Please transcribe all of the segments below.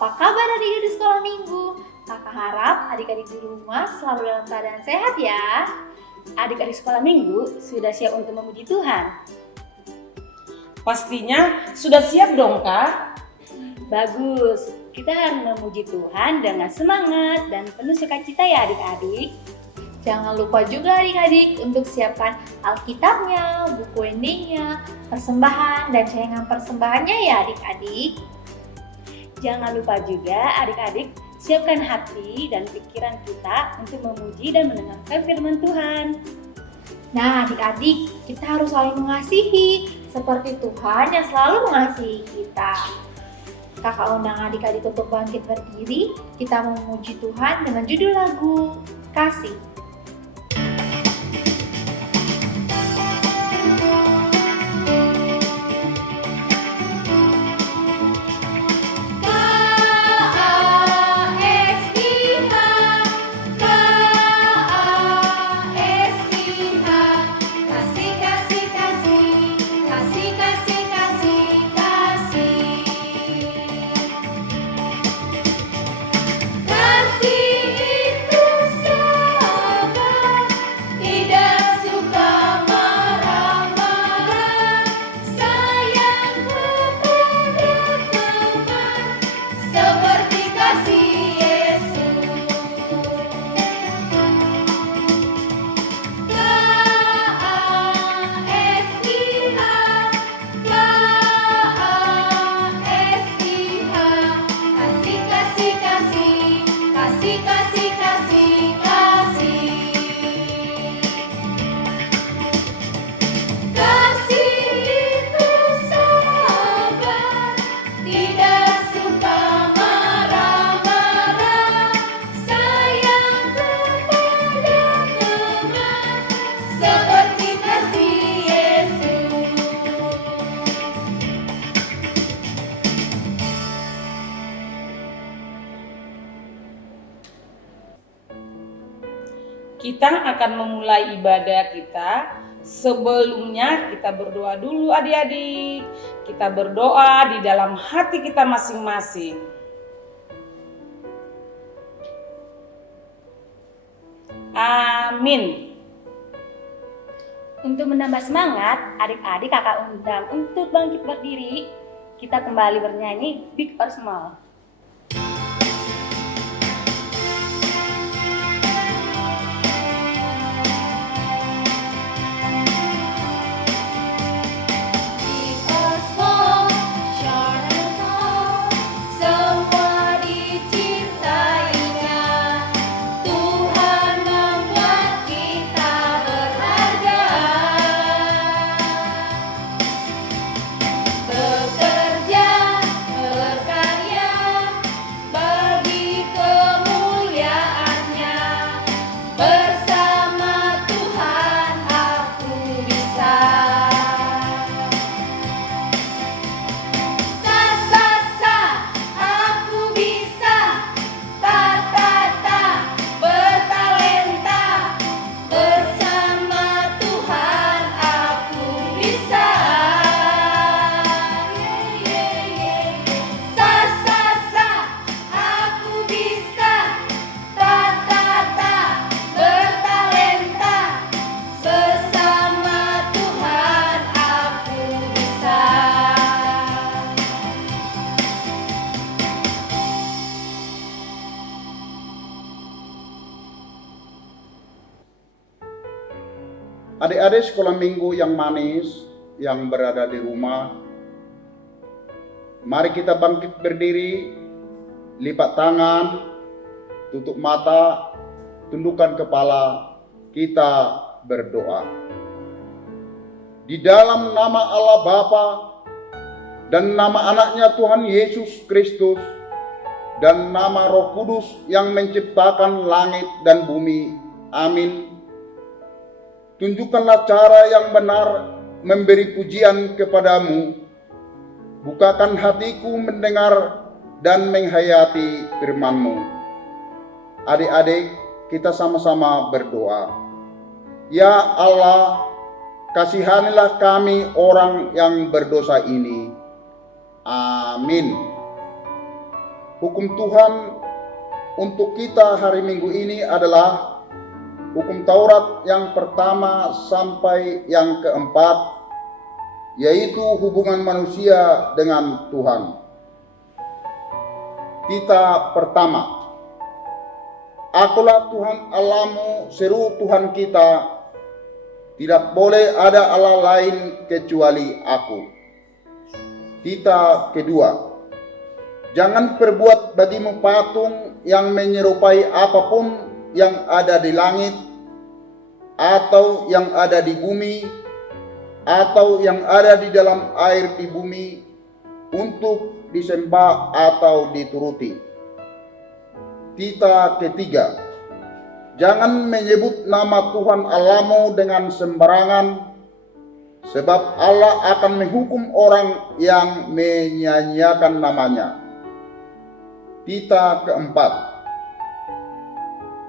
Apa kabar adik-adik di sekolah minggu? Kakak harap adik-adik di rumah selalu dalam keadaan sehat ya. Adik-adik sekolah minggu sudah siap untuk memuji Tuhan? Pastinya sudah siap dong, Kak? Bagus, kita harus memuji Tuhan dengan semangat dan penuh sukacita ya adik-adik. Jangan lupa juga adik-adik untuk siapkan Alkitabnya, buku endingnya, persembahan dan cayangan persembahannya ya adik-adik. Jangan lupa juga adik-adik siapkan hati dan pikiran kita untuk memuji dan mendengarkan firman Tuhan. Nah adik-adik, kita harus saling mengasihi seperti Tuhan yang selalu mengasihi kita. Kakak undang adik-adik untuk bangkit berdiri. Kita memuji Tuhan dengan judul lagu Kasih. Kita akan memulai ibadah kita. Sebelumnya kita berdoa dulu adik-adik. Kita berdoa di dalam hati kita masing-masing. Amin. Untuk menambah semangat, adik-adik kakak undang untuk bangkit berdiri. Kita kembali bernyanyi Big or Small. Adik-adik sekolah minggu yang manis, yang berada di rumah, mari kita bangkit berdiri, lipat tangan, tutup mata, tundukkan kepala, kita berdoa. Di dalam nama Allah Bapa dan nama anaknya Tuhan Yesus Kristus dan nama Roh Kudus yang menciptakan langit dan bumi. Amin. Tunjukkanlah cara yang benar memberi pujian kepadamu. Bukakan hatiku mendengar dan menghayati firman-Mu. Adik-adik, kita sama-sama berdoa. Ya Allah, kasihanilah kami orang yang berdosa ini. Amin. Hukum Tuhan untuk kita hari Minggu ini adalah hukum Taurat yang pertama sampai yang keempat, yaitu hubungan manusia dengan Tuhan. Kita pertama, Akulah Tuhan Allahmu, seru Tuhan kita, tidak boleh ada Allah lain kecuali Aku. Kita kedua, jangan perbuat bagimu patung yang menyerupai apapun yang ada di langit, atau yang ada di bumi, atau yang ada di dalam air di bumi, untuk disembah atau dituruti. Kita ketiga, jangan menyebut nama Tuhan Allahmu dengan sembarangan, sebab Allah akan menghukum orang yang menyia-nyiakan namanya. Kita keempat,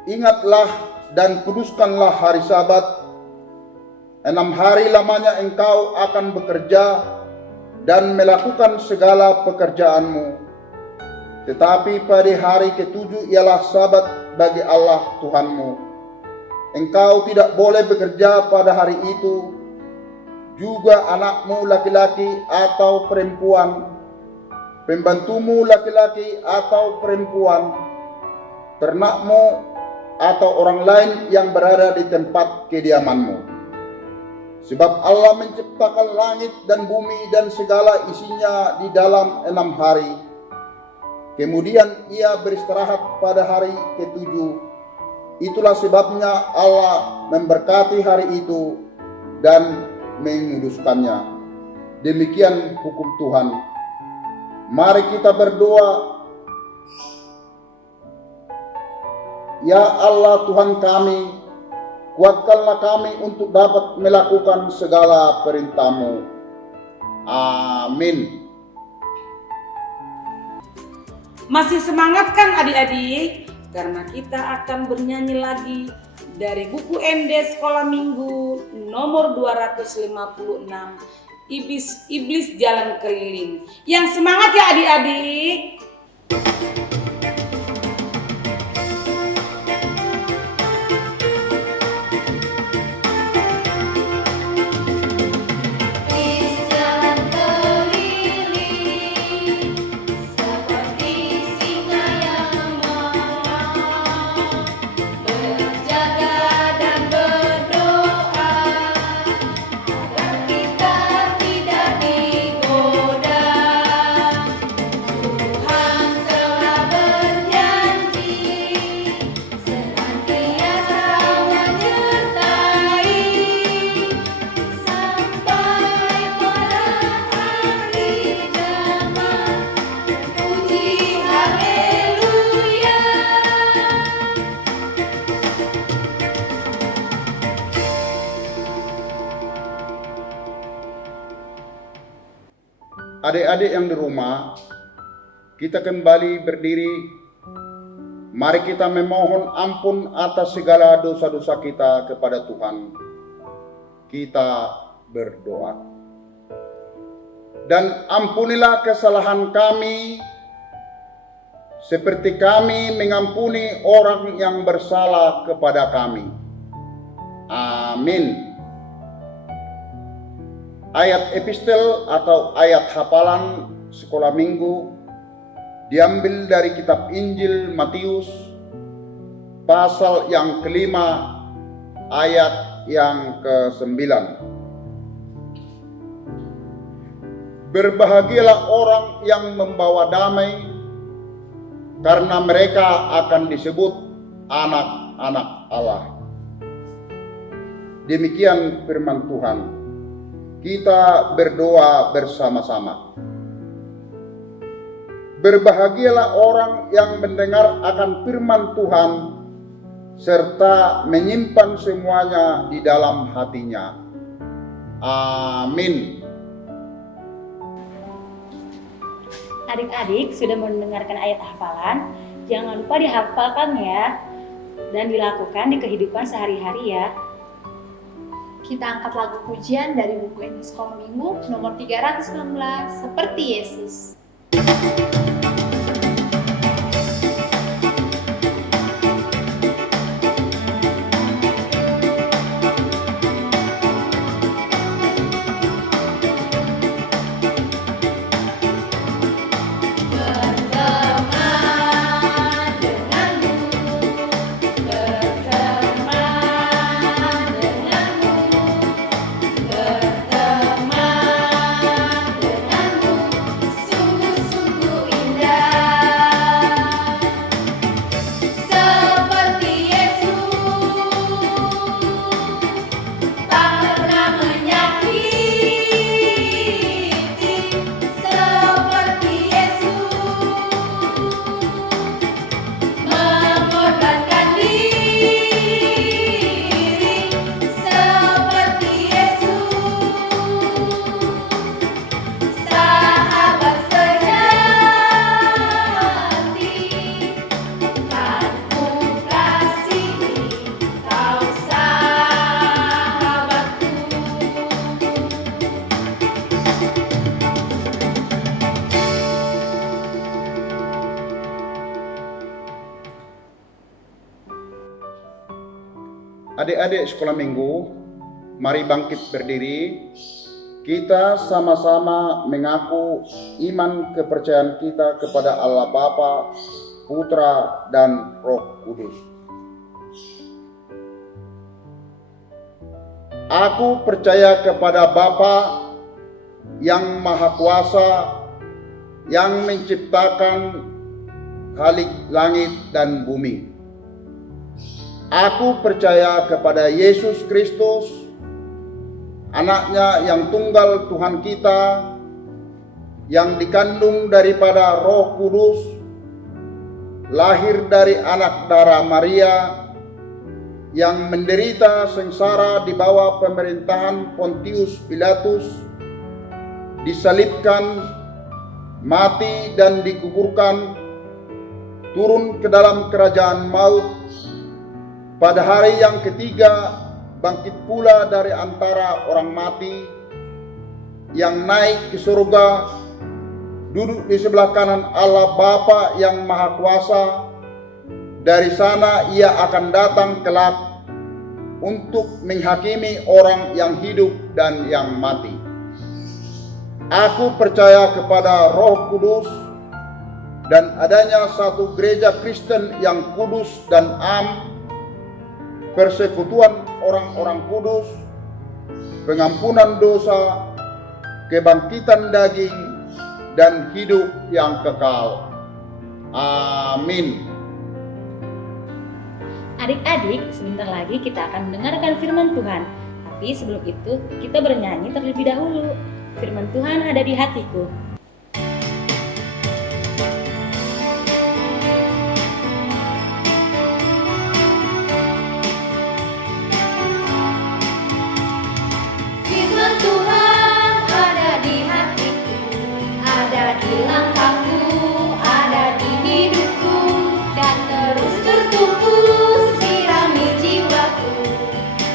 ingatlah dan kuduskanlah hari Sabat. 6 hari lamanya engkau akan bekerja dan melakukan segala pekerjaanmu. Tetapi pada hari ke-7 ialah Sabat bagi Allah Tuhanmu. Engkau tidak boleh bekerja pada hari itu, juga anakmu laki-laki atau perempuan, pembantumu laki-laki atau perempuan, ternakmu atau orang lain yang berada di tempat kediamanmu. Sebab Allah menciptakan langit dan bumi dan segala isinya di dalam 6 hari. Kemudian ia beristirahat pada hari ke-7. Itulah sebabnya Allah memberkati hari itu dan menguduskannya. Demikian hukum Tuhan. Mari kita berdoa. Ya Allah Tuhan kami, kuatkanlah kami untuk dapat melakukan segala perintah-Mu. Amin. Masih semangat kan adik-adik? Karena kita akan bernyanyi lagi dari buku ND Sekolah Minggu nomor 256, Iblis Jalan Keliling. Yang semangat ya adik-adik. Adik-adik yang di rumah, kita kembali berdiri. Mari kita memohon ampun atas segala dosa-dosa kita kepada Tuhan. Kita berdoa. Dan ampunilah kesalahan kami, seperti kami mengampuni orang yang bersalah kepada kami. Amin. Ayat epistel atau ayat hafalan sekolah minggu diambil dari kitab Injil Matius pasal yang ke-5 ayat yang ke-9. Berbahagialah orang yang membawa damai, karena mereka akan disebut anak-anak Allah. Demikian firman Tuhan. Kita berdoa bersama-sama. Berbahagialah orang yang mendengar akan firman Tuhan serta menyimpan semuanya di dalam hatinya. Amin. Adik-adik sudah mendengarkan ayat hafalan, jangan lupa dihafalkan ya, dan dilakukan di kehidupan sehari-hari ya. Kita angkat lagu pujian dari buku ND Sekolah Minggu nomor 319, Seperti Yesus. Adik-adik sekolah minggu, mari bangkit berdiri. Kita sama-sama mengaku iman kepercayaan kita kepada Allah Bapa, Putra, dan Roh Kudus. Aku percaya kepada Bapa yang Maha Kuasa, yang menciptakan khalik langit dan bumi. Aku percaya kepada Yesus Kristus, Anaknya yang tunggal Tuhan kita, yang dikandung daripada Roh Kudus, lahir dari anak darah Maria, yang menderita sengsara di bawah pemerintahan Pontius Pilatus, disalibkan, mati dan dikuburkan, turun ke dalam kerajaan maut, pada hari yang ketiga bangkit pula dari antara orang mati, yang naik ke surga, duduk di sebelah kanan Allah Bapa yang Maha Kuasa. Dari sana ia akan datang kelak untuk menghakimi orang yang hidup dan yang mati. Aku percaya kepada Roh Kudus dan adanya satu gereja Kristen yang kudus dan am, persekutuan orang-orang kudus, pengampunan dosa, kebangkitan daging, dan hidup yang kekal. Amin. Adik-adik, sebentar lagi kita akan mendengarkan firman Tuhan. Tapi sebelum itu, kita bernyanyi terlebih dahulu. Firman Tuhan ada di hatiku. Firman Tuhan ada di hatiku, ada di langkahku, ada di hidupku, dan terus bertumbuh sirami jiwaku.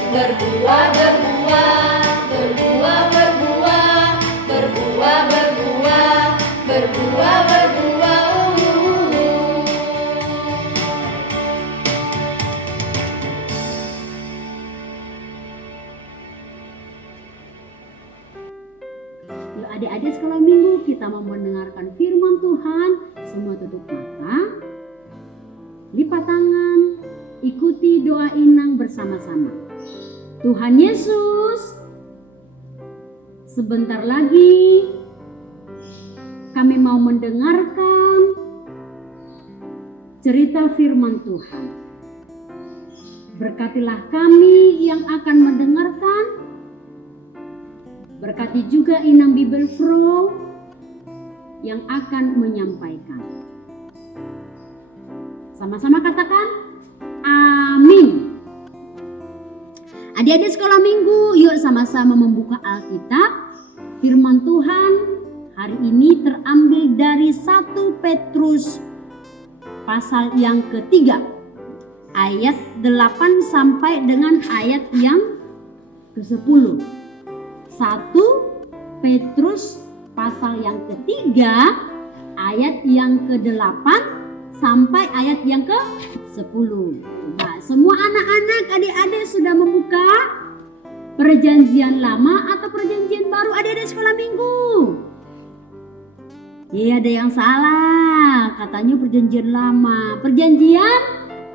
Berbuah, berbuah, berbuah, berbuah, berbuah, berbuah, berbuah, berbuah. Yuk adik-adik sekolah minggu, kita mau mendengarkan firman Tuhan. Semua tutup mata, lipat tangan, ikuti doa inang bersama-sama. Tuhan Yesus, sebentar lagi kami mau mendengarkan cerita firman Tuhan. Berkatilah kami yang akan mendengarkan. Berkati juga Inang Bible Pro yang akan menyampaikan. Sama-sama katakan amin. Adik-adik sekolah minggu, yuk sama-sama membuka Alkitab. Firman Tuhan hari ini terambil dari 1 Petrus pasal yang ketiga, ayat 8 sampai dengan ayat yang ke-10. 1 Petrus pasal yang ketiga, ayat yang ke-8 sampai ayat yang ke-10. Coba semua anak-anak, adik-adik sudah membuka perjanjian lama atau perjanjian baru adik-adik sekolah minggu? Iya, ada yang salah, katanya perjanjian lama. Perjanjian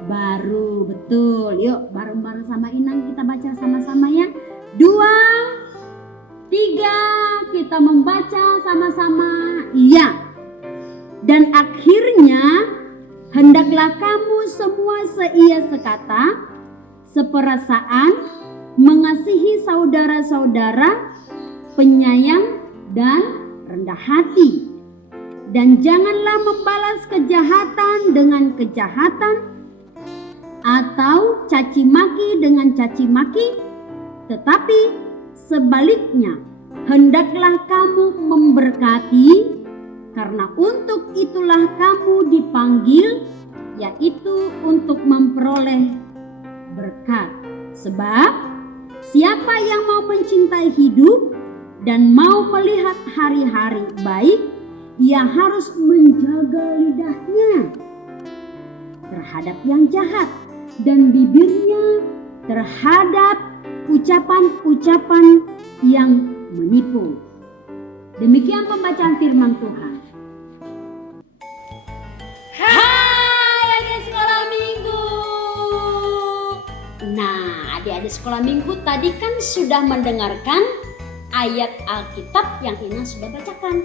baru, betul. Yuk bareng-bareng sama Inang kita baca sama-sama ya. 2, 3, kita membaca sama-sama. Iya. Dan akhirnya hendaklah kamu semua seia sekata, seperasaan, mengasihi saudara-saudara, penyayang dan rendah hati. Dan janganlah membalas kejahatan dengan kejahatan atau caci maki dengan caci maki, tetapi sebaliknya, hendaklah kamu memberkati, karena untuk itulah kamu dipanggil, yaitu untuk memperoleh berkat. Sebab siapa yang mau mencintai hidup dan mau melihat hari-hari baik, ia harus menjaga lidahnya terhadap yang jahat dan bibirnya terhadap ucapan-ucapan yang menipu. Demikian pembacaan firman Tuhan. Hai adik sekolah minggu. Nah, adik-adik sekolah minggu tadi kan sudah mendengarkan ayat Alkitab yang Ina sudah bacakan.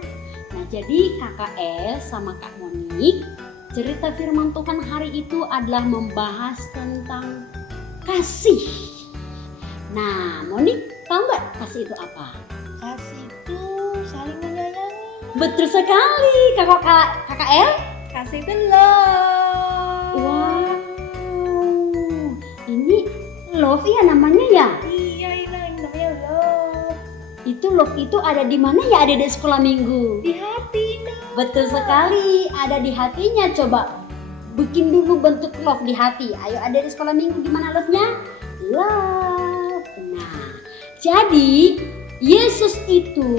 Nah, jadi Kakak El sama Kak Monik, cerita firman Tuhan hari itu adalah membahas tentang kasih. Nah, Monik tahu nggak kasih itu apa? Kasih itu saling menyayangi. Betul sekali, Kakak El. Kasih itu love. Wow, ini love ya namanya ya? Iya, ini namanya love. Itu love itu ada di mana ya adik-adik sekolah minggu? Di hati, nah. Betul sekali, ada di hatinya. Coba bikin dulu bentuk love di hati. Ayo adik-adik sekolah minggu, gimana love-nya? Love. Nah, jadi Yesus itu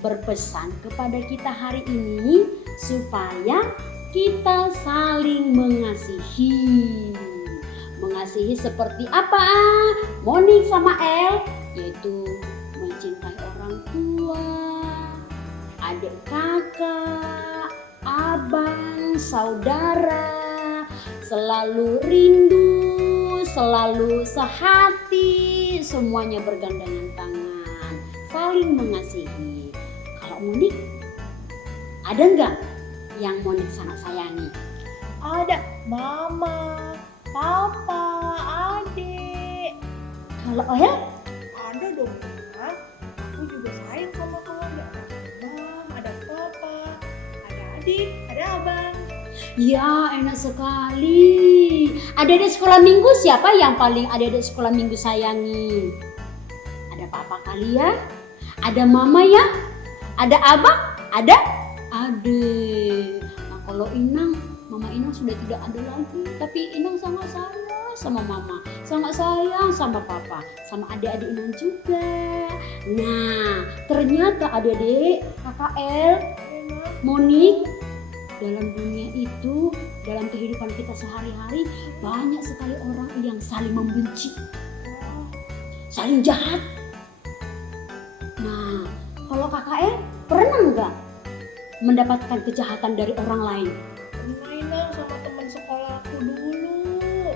berpesan kepada kita hari ini supaya kita saling mengasihi. Mengasihi seperti apa? Monik sama El, yaitu mencintai orang tua, adik kakak, abang, saudara, selalu rindu, selalu sehati, semuanya bergandengan tangan, saling mengasihi. Kalau Monik, ada nggak yang Monik sangat sayangi? Ada mama, papa, adik. Kalau El? Ada dong, Kak. Aku juga sayang sama keluarga. Ada mama, ada papa, ada adik, ada abang. Ya, enak sekali. Adik-adik sekolah minggu siapa yang paling adik-adik sekolah minggu sayangi? Ada papa kali ya? Ada mama ya? Ada abang? Ada adik. Nah, kalau Inang, mama Inang sudah tidak ada lagi. Tapi Inang sangat sayang sama mama, sangat sayang sama papa, sama adik-adik Inang juga. Nah, ternyata adik-adik, Kakak El, Monik, dalam dunia itu, dalam kehidupan kita sehari-hari, banyak sekali orang yang saling membenci, saling jahat. Nah, kalau Kakak El pernah nggak mendapatkan kejahatan dari orang lain? Pernah sama teman sekolahku dulu.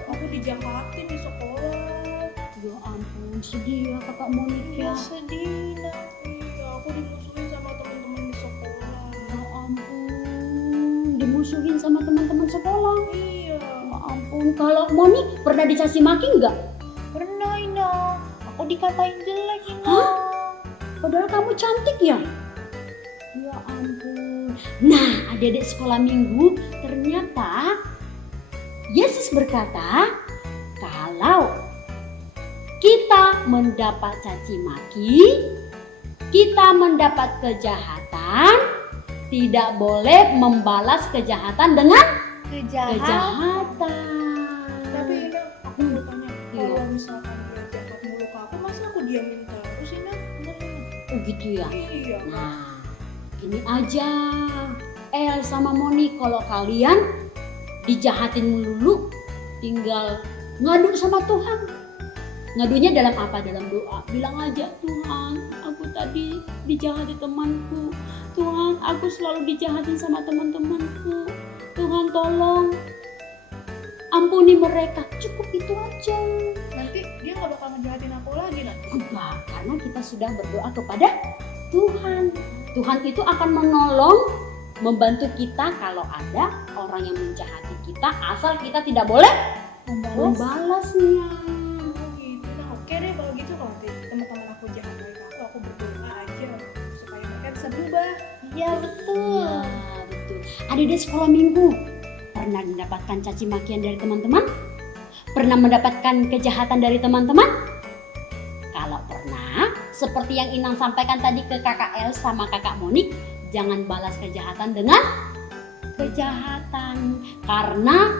Aku dijahatin di sekolah. Ya ampun, sedih ya Kakak Monik Iya, ya. sedih, Nak. Iya, aku dimusuhin sama teman-teman di sekolah. Ya ampun, dimusuhin sama teman-teman sekolah. Iya, Ya ampun, kalau Monik pernah dicaci maki nggak? pernah, Ina. Aku dikatain jelek, Ina. Hah? Padahal kamu cantik ya? Ya ampun. Nah, adik-adik sekolah minggu, ternyata Yesus berkata, kalau kita mendapat caci maki, kita mendapat kejahatan, tidak boleh membalas kejahatan dengan kejahatan. Tapi Ina, aku mau tanya, Iya. kalau misalkan dia jahat mulu ke aku, masa aku diamin terus, Ina? Oh gitu ya. Iya. Nah, ini aja El sama Monik, kalau kalian dijahatin melulu, tinggal ngadu sama Tuhan. Ngadunya dalam apa? Dalam doa. Bilang aja, Tuhan, aku tadi dijahati temanku. Tuhan, aku selalu dijahatin sama teman-temanku. Tuhan, tolong ampuni mereka. Cukup itu aja. Nanti dia nggak bakal ngejahatin aku lagi, Nak. Enggak, karena kita sudah berdoa kepada Tuhan. Tuhan itu akan menolong, membantu kita kalau ada orang yang menjahati kita, asal kita tidak boleh membalasnya. Oh gitu. Nah, oke deh kalau gitu, kalau nanti teman-teman aku jahat lagi ke aku berdoa aja supaya mereka bisa berubah. Iya, betul. Iya, betul. Adik-adik sekolah minggu, pernah mendapatkan caci makian dari teman-teman? Pernah mendapatkan kejahatan dari teman-teman? Kalau pernah, seperti yang Inang sampaikan tadi ke Kakak El sama Kakak Monik, jangan balas kejahatan dengan kejahatan. Karena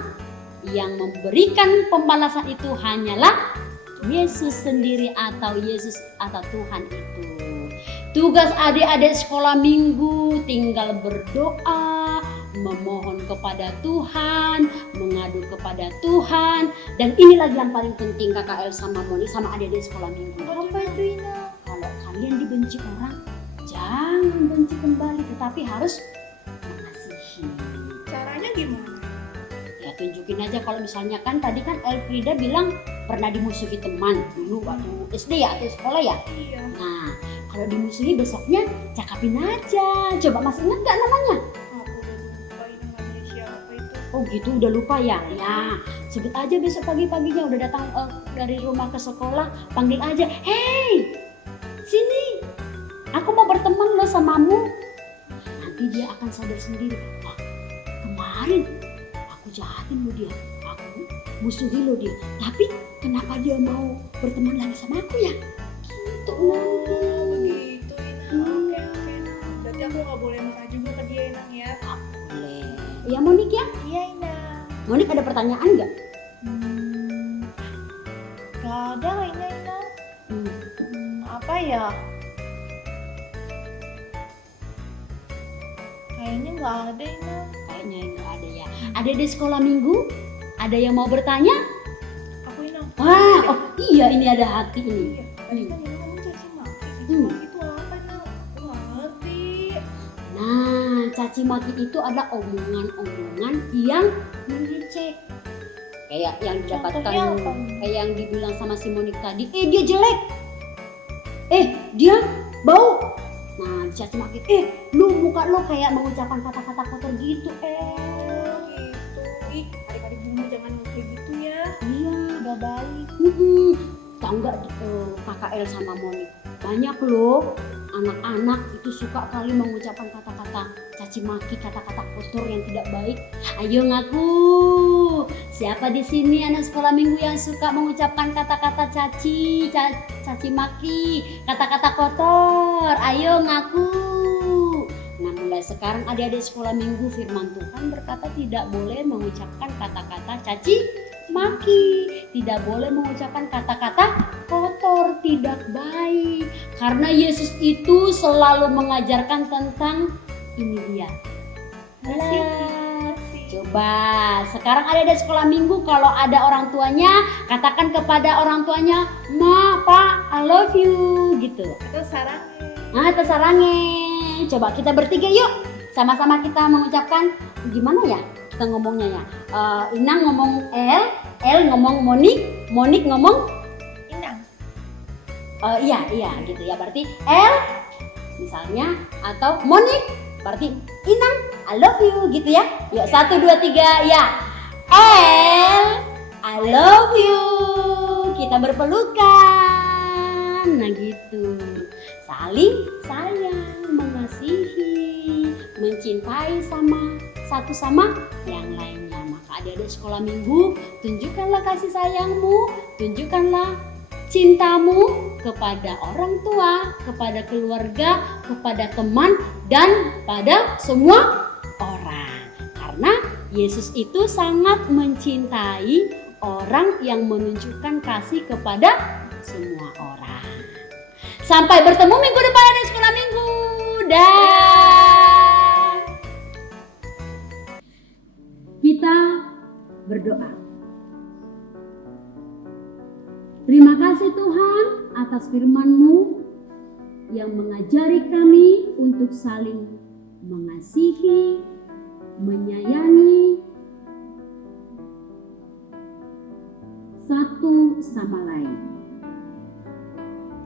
yang memberikan pembalasan itu hanyalah Yesus sendiri atau Yesus atau Tuhan itu. Tugas adik-adik sekolah minggu tinggal berdoa, memohon kepada Tuhan, mengadu kepada Tuhan. Dan ini lagi yang paling penting Kakak El sama Moni sama adik-adik sekolah minggu. Apa itu Ina? Kalau kalian dibenci orang, jangan benci kembali, tetapi harus mengasihi. Caranya gimana? Ya tunjukin aja, kalau misalnya kan tadi kan Elfrida bilang pernah dimusuhi teman dulu waktu SD ya atau sekolah ya. Iya. Nah kalau dimusuhi besoknya cakapin aja. Coba masih ingat gak namanya? Aku udah lupa ini namanya siapa itu. Oh gitu udah lupa ya? Ya sebut aja besok pagi-paginya udah datang dari rumah ke sekolah, panggil aja, hey sini, aku mau berteman lo samamu. Nanti dia akan sadar sendiri, ah kemarin aku jahatin lo dia, aku musuhi lo dia, tapi kenapa dia mau berteman lagi sama aku ya? Gitu nanti. Begitu Ina. Oke. Berarti aku nggak boleh marah juga ke dia Ina ya. Boleh. Ya Monik ya? Iya Ina. Monik ada pertanyaan nggak? Gak ada kayaknya Ina. Apa ya? Kayaknya nggak ada Ina. Kayaknya nggak ada ya. Ada di sekolah minggu? Ada yang mau bertanya? Aku Ina. Wah, oh iya ini ada hati ini. Iya. Tadi kan Ina ngomong caci maki. Caci Hmm. maki itu apa Ina? Aku nggak ngerti. Nah, caci maki itu ada omongan-omongan yang mengecek. Kayak yang didapatkan, Contohnya apa? kayak yang dibilang sama si Monik tadi, dia jelek. Dia bau. Nah, caci maki, lu muka lu kayak mengucapkan kata-kata kotor gitu, Oh gitu. Ih, adik-adik bunga jangan kayak gitu ya. Iya. Udah baik. Tahu nggak Kakak El sama Monik? Banyak loh anak-anak itu suka kali mengucapkan kata-kata caci maki, kata-kata kotor yang tidak baik. Ayo ngaku. Siapa di sini anak sekolah minggu yang suka mengucapkan kata-kata caci maki, kata-kata kotor? Ayo ngaku. Nah, mulai sekarang adik-adik sekolah minggu firman Tuhan berkata tidak boleh mengucapkan kata-kata caci maki, tidak boleh mengucapkan kata-kata kotor, tidak baik. Karena Yesus itu selalu mengajarkan tentang ini dia. Love. Coba sekarang ada di sekolah minggu kalau ada orang tuanya, katakan kepada orang tuanya, Ma, Pa, I love you gitu. Itu sarang. Nah, tersarange. Coba kita bertiga yuk. Sama-sama kita mengucapkan gimana ya? Kita ngomongnya ya. Inang ngomong El ngomong Monik, Monik ngomong Inang. iya gitu ya. Berarti El misalnya atau Monik berarti Inang I love you gitu ya. Yuk 1 2 3 ya. El I love you. Kita berpelukan. Nah gitu. Saling sayang, mengasihi, mencintai satu sama yang lainnya. Maka adik-adik sekolah minggu, tunjukkanlah kasih sayangmu, tunjukkanlah cintamu kepada orang tua, kepada keluarga, kepada teman, dan pada semua orang. Karena Yesus itu sangat mencintai orang yang menunjukkan kasih kepada semua orang. Sampai bertemu minggu depan di sekolah minggu. Dah. Kita berdoa. Terima kasih Tuhan atas firman-Mu yang mengajari kami untuk saling mengasihi, menyayangi satu sama lain.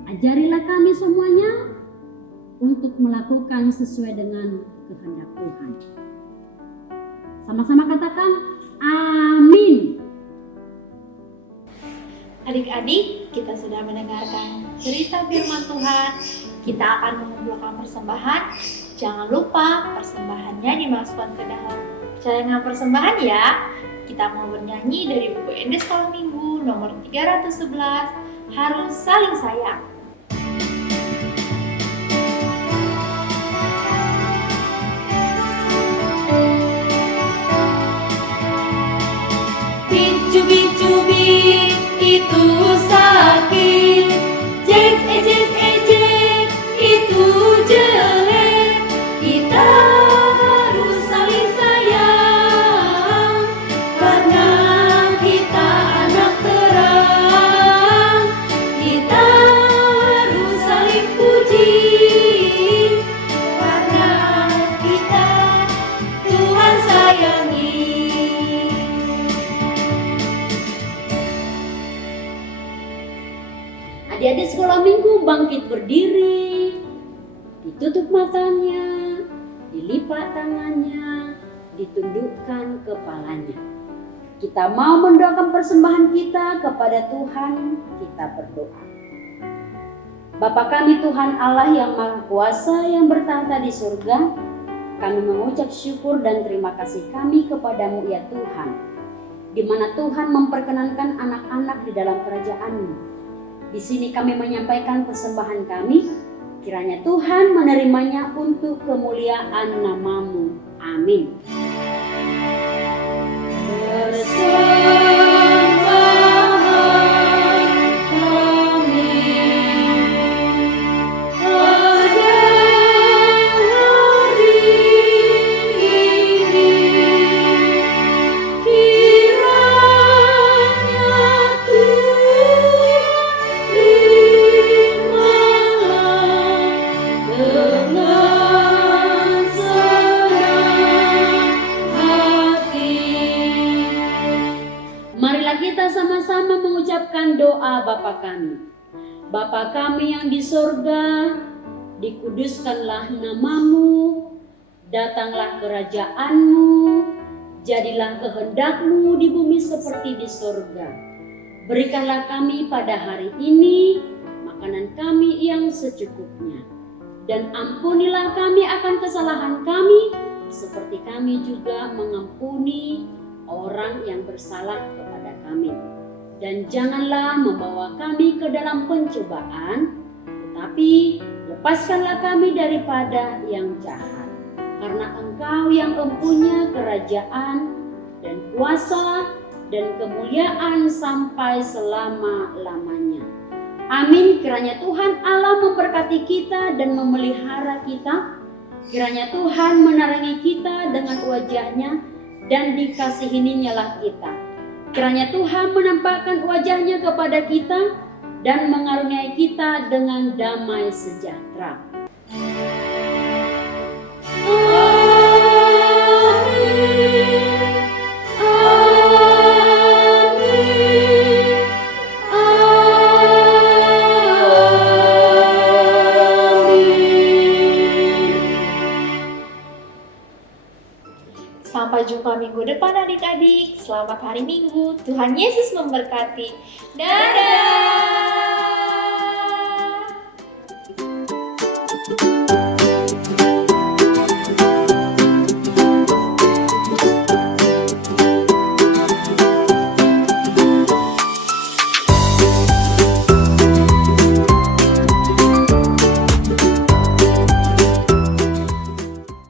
Ajarilah kami semuanya untuk melakukan sesuai dengan kehendak Tuhan. Sama-sama katakan amin. Adik-adik, kita sudah mendengarkan cerita firman Tuhan. Kita akan mengumpulkan persembahan. Jangan lupa persembahannya dimasukkan ke dalam celengan persembahan ya. Kita mau bernyanyi dari buku ND Sekolah Minggu nomor 311, Harus Saling Sayang. Cubit-cubit itu sakit, ejek itu jelek. Kita harus saling sayang. Adik-adik sekolah minggu bangkit berdiri, ditutup matanya, dilipat tangannya, ditundukkan kepalanya. Kita mau mendoakan persembahan kita kepada Tuhan, kita berdoa. Bapa kami Tuhan Allah yang Maha Kuasa yang bertahta di surga, kami mengucap syukur dan terima kasih kami kepadamu ya Tuhan, di mana Tuhan memperkenankan anak-anak di dalam kerajaan-Mu. Di sini kami menyampaikan persembahan kami, kiranya Tuhan menerimanya untuk kemuliaan nama-Mu. Amin. Marilah kita sama-sama mengucapkan doa Bapa kami. Bapa kami yang di sorga, dikuduskanlah namamu, datanglah kerajaan-Mu, jadilah kehendak-Mu di bumi seperti di sorga. Berikanlah kami pada hari ini makanan kami yang secukupnya. Dan ampunilah kami akan kesalahan kami, seperti kami juga mengampuni orang yang bersalah kepada kami. Dan janganlah membawa kami ke dalam pencobaan, tetapi lepaskanlah kami daripada yang jahat. Karena Engkau yang mempunyai kerajaan dan kuasa dan kemuliaan sampai selama-lamanya. Amin. Kiranya Tuhan Allah memberkati kita dan memelihara kita. Kiranya Tuhan menerangi kita dengan wajah-Nya dan dikasihininya lah kita. Kiranya Tuhan menampakkan wajah-Nya kepada kita dan mengaruniai kita dengan damai sejahtera. Sampai jumpa minggu depan adik-adik. Selamat hari Minggu. Tuhan Yesus memberkati. Dadah!